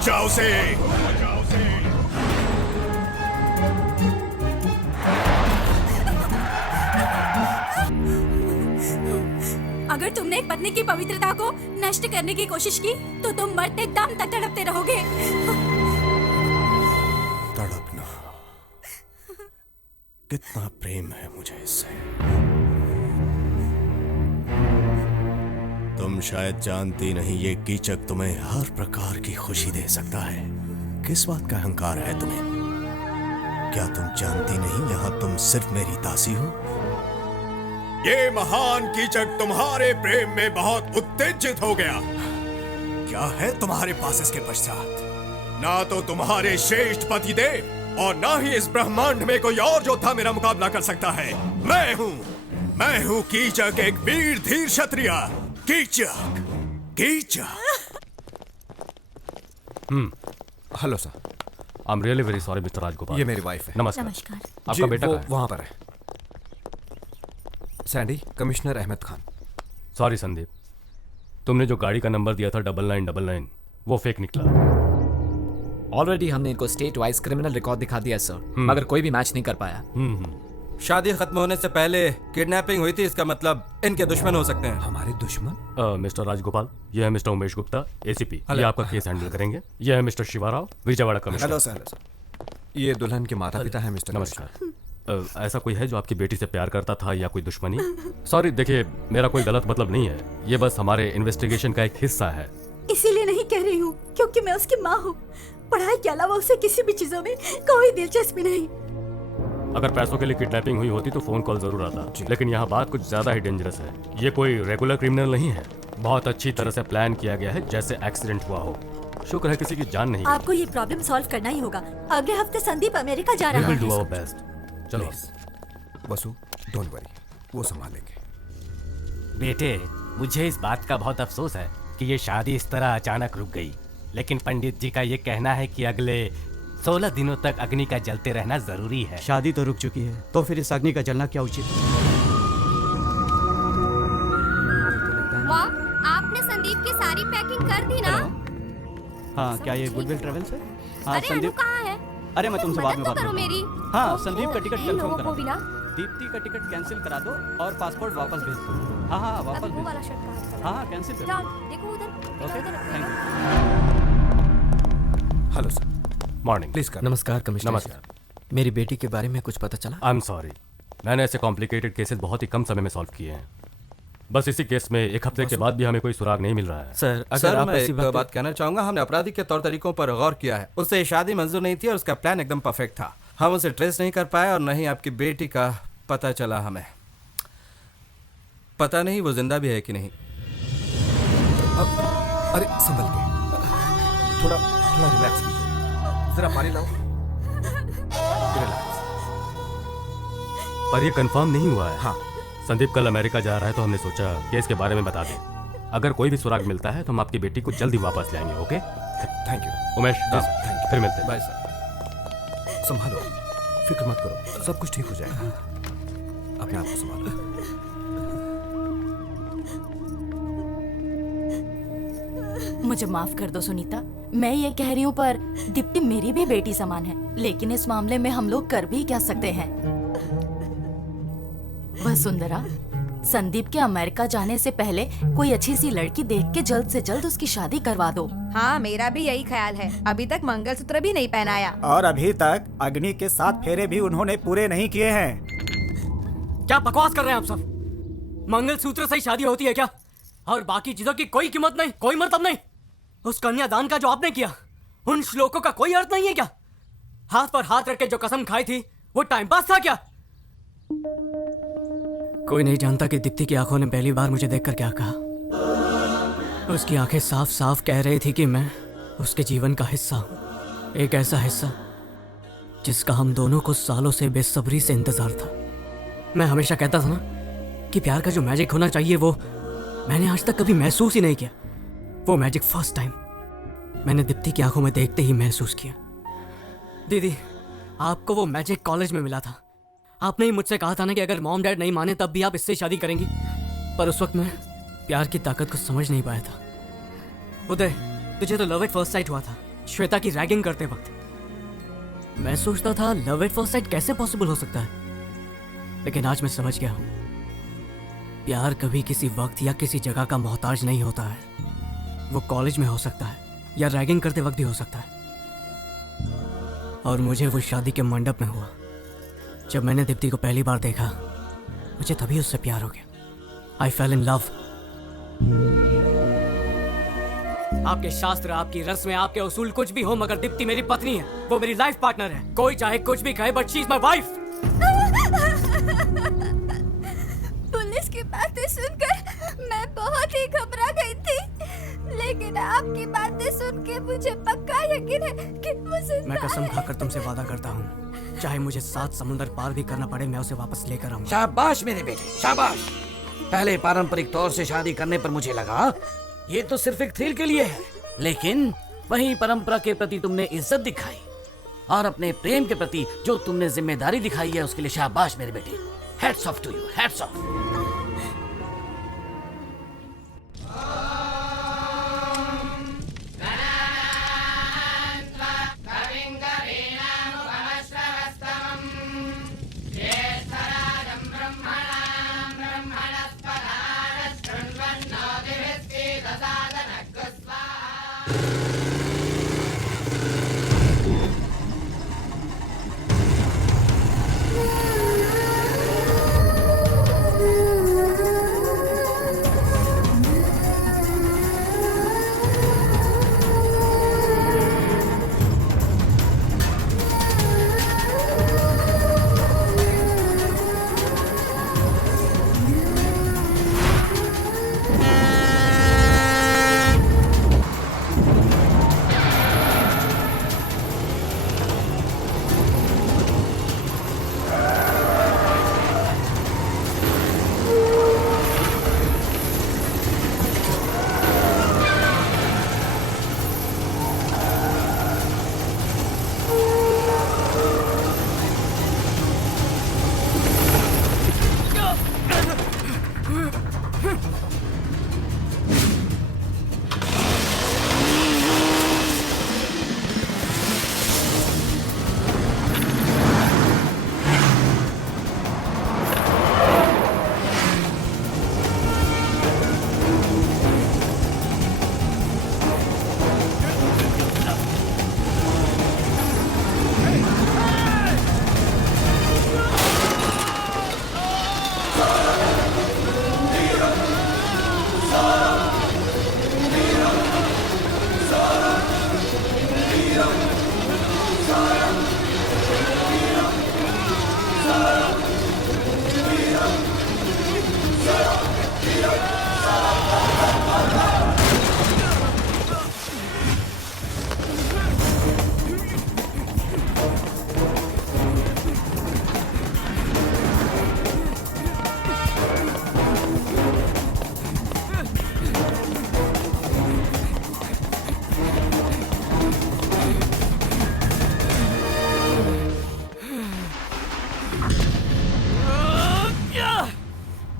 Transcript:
जाओ से। अगर तुमने एक पत्नी की पवित्रता को नष्ट करने की कोशिश की तो तुम मरते दम तक तड़पते रहोगे। तड़पना? कितना प्रेम है मुझे इससे। तुम शायद जानती नहीं, ये कीचक तुम्हें हर प्रकार की खुशी दे सकता है। किस बात का अहंकार है तुम्हें? क्या तुम जानती नहीं यहाँ तुम सिर्फ मेरी दासी हो? ये महान कीचक तुम्हारे प्रेम में बहुत उत्तेजित हो गया। क्या है तुम्हारे पास इसके पश्चात? ना तो तुम्हारे श्रेष्ठ पति देव और ना ही इस ब्रह्मांड में कोई और योद्धा मेरा मुकाबला कर सकता है। मैं हूँ कीचक, एक वीर धीर क्षत्रिय। Kichak, Kichak. Hello sir. I am really very sorry mister Rajagopal. ये मेरी वाइफ है। नमस्कार। नमस्कार। आपका बेटा कहाँ है? वहाँ पर है। Sandy, commissioner Ahmed Khan. Sorry Sandeep, तुमने जो गाड़ी का नंबर दिया था 9999 वो फेक निकला। ऑलरेडी हमने इनको स्टेट वाइज क्रिमिनल रिकॉर्ड दिखा दिया सर, मगर कोई भी मैच नहीं कर पाया। शादी खत्म होने से पहले किडनैपिंग हुई थी, इसका मतलब इनके दुश्मन हो सकते हैं। हमारे दुश्मन? मिस्टर राजगोपाल, यह है मिस्टर उमेश गुप्ता, एसीपी। ये आपका केस हैंडल करेंगे। यह है mister Shivarao, Vijayawada commissioner. Hello sir. ये दुल्हन के माता पिता हैं मिस्टर। नमस्कार। ऐसा कोई है जो आपकी बेटी से प्यार करता था या कोई दुश्मनी? सॉरी, देखिए मेरा कोई गलत मतलब नहीं है, ये बस हमारे इन्वेस्टिगेशन का एक हिस्सा है। इसीलिए नहीं कह रही हूँ क्योंकि मैं उसकी माँ हूँ। पढ़ाई के अलावा उसे किसी भी चीजों में कोई दिलचस्पी नहीं। अगर पैसों के लिए किडनैपिंग हुई होती तो फोन कॉल जरूर आता, लेकिन यहाँ बात कुछ ज्यादा ही डेंजरस है। ये कोई रेगुलर क्रिमिनल नहीं है, बहुत अच्छी तरह से प्लान किया गया है, जैसे एक्सीडेंट हुआ हो। शुक्र है किसी की जान नहीं। आपको ये प्रॉब्लम सॉल्व करना ही होगा। अगले हफ्ते संदीप अमेरिका जा रहा We will do है। our best। चलो। वसु, डोंट वरी, वो संभालेंगे। बेटे, मुझे इस बात का बहुत अफसोस है कि ये शादी इस तरह अचानक रुक गई, लेकिन पंडित जी का ये कहना है कि अगले 16 दिनों तक अग्नि का जलते रहना जरूरी है। शादी तो रुक चुकी है, तो फिर इस अग्नि का जलना क्या उचित? माँ, आपने संदीप की सारी पैकिंग कर दी ना? हाँ, क्या ये गुडविल ट्रेवल्स है? हाँ, अरे अनु कहाँ है? अरे मैं तुमसे बाद में मदद तो बात करो करूंगा। मेरी। हाँ, संदीप का टिकट इन कंफर्म लोगों करा को भी ना। दीप्ति का टिकट कैंसिल करा दो और पासपोर्ट वापस भेज दो। हाँ हाँ, वापस अभी वो भेज वाला दो। शर्ट कहाँ है? हाँ, कैंसिल कर जाओ, दो। देखो उधर। ओके, उधर। Thank you. Hello sir, morning. Please कर। नमस्कार कमिश्नर। नमस्कार। मेरी बेटी के बारे में कुछ पता चला? आई एम सॉरी, मैंने ऐसे कॉम्प्लिकेटेड केसेस बहुत ही कम समय में सॉल्व किए हैं। बस इसी केस में एक हफ्ते के बाद भी हमें कोई सुराग नहीं मिल रहा है। सर, अगर सर, आप मैं ऐसी एक बात कहना चाहूंगा। हमने अपराधी के तौर तरीकों पर गौर किया है। उससे शादी मंजूर नहीं थी और उसका प्लान एकदम परफेक्ट था। हम उसे ट्रेस नहीं कर पाए और नहीं आपकी बेटी का पता चला हमें। पता नहीं वो जिंदा भी है कि नहीं। अरे संभल के, थोड़ा थोड़ा रिलैक्स कीजिए। जरा पानी लाओ। रिलैक्स। पर ये कंफर्म नहीं हुआ है। हाँ। संदीप कल अमेरिका जा रहा है, तो हमने सोचा केस के बारे में बता दें। अगर कोई भी सुराग मिलता है तो हम आपकी बेटी को जल्दी वापस लाएंगे। Okay? Thank you. Umesh, ji sir, thank you. फिर मिलते हैं। Bye sir. संभालो, फिक्र मत करो, सब कुछ ठीक हो जाएगा। अपने आप को संभालो। मुझे माफ कर दो सुनीता, मैं ये कह रही हूँ पर दीप्ति मेरी भी बेटी समान है, लेकिन इस मामले में हम लोग कर भी क्या सकते हैं? वसुंधरा, संदीप के अमेरिका जाने से पहले कोई अच्छी सी लड़की देख के जल्द से जल्द उसकी शादी करवा दो। हाँ, मेरा भी यही ख्याल है। अभी तक मंगलसूत्र भी नहीं पहनाया। और अभी तक अग्नि के 7 फेरे भी उन्होंने पूरे नहीं किए हैं। क्या बकवास कर रहे हैं आप सब? मंगलसूत्र से ही शादी होती है क्या? और बाकी चीजों की कोई कीमत नहीं, कोई मतलब नहीं? उस कन्यादान का जो आपने किया, उन श्लोकों का कोई अर्थ नहीं है क्या? हाथ पर हाथ रख के जो कसम खाई थी, वो टाइम पास था क्या? कोई नहीं जानता कि दीप्ति की आंखों ने पहली बार मुझे देखकर क्या कहा। उसकी आंखें साफ साफ कह रही थी कि मैं उसके जीवन का हिस्सा हूं, एक ऐसा हिस्सा जिसका हम दोनों को सालों से बेसब्री से इंतजार था। मैं हमेशा कहता था ना कि प्यार का जो मैजिक होना चाहिए वो मैंने आज तक कभी महसूस ही नहीं किया। वो मैजिक फर्स्ट टाइम मैंने दीप्ति की आंखों में देखते ही महसूस किया। दीदी, आपको वो मैजिक कॉलेज में मिला था। आपने ही मुझसे कहा था ना कि अगर मॉम डैड नहीं माने तब भी आप इससे शादी करेंगी, पर उस वक्त मैं प्यार की ताकत को समझ नहीं पाया था। उदय, तुझे तो लव एट फर्स्ट साइट हुआ था श्वेता की रैगिंग करते वक्त। मैं सोचता था लव एट फर्स्ट साइट कैसे पॉसिबल हो सकता है, लेकिन आज मैं समझ गया हूं, प्यार कभी किसी वक्त या किसी जगह का मोहताज नहीं होता है। वो कॉलेज में हो सकता है या रैगिंग करते वक्त भी हो सकता है। और मुझे वो शादी के मंडप में हुआ। जब मैंने दीप्ति को पहली बार देखा, मुझे तभी उससे प्यार हो गया। आई फेल इन लव। आपके शास्त्र, आपकी रस्में, आपके उसूल कुछ भी हो, मगर दीप्ति मेरी पत्नी है। वो मेरी लाइफ पार्टनर है। कोई चाहे कुछ भी कहे, but she is my wife. Police की बातें सुनकर मैं बहुत ही घबरा गई थी, लेकिन आपकी बातें सुन के मुझे पक्का यकीन है कि मुझे मैं कसम खाकर तुमसे वादा करता हूँ, चाहे मुझे 7 समुंदर पार भी करना पड़े, मैं उसे वापस लेकर आऊंगा। शाबाश मेरे बेटे, शाबाश। पहले पारंपरिक तौर से शादी करने पर मुझे लगा ये तो सिर्फ एक थ्रिल के लिए है, लेकिन वहीं परंपरा के प्रति तुमने इज्जत दिखाई और अपने प्रेम के प्रति जो तुमने जिम्मेदारी दिखाई है उसके लिए शाबाश मेरे बेटे। Hats off to you, hats of.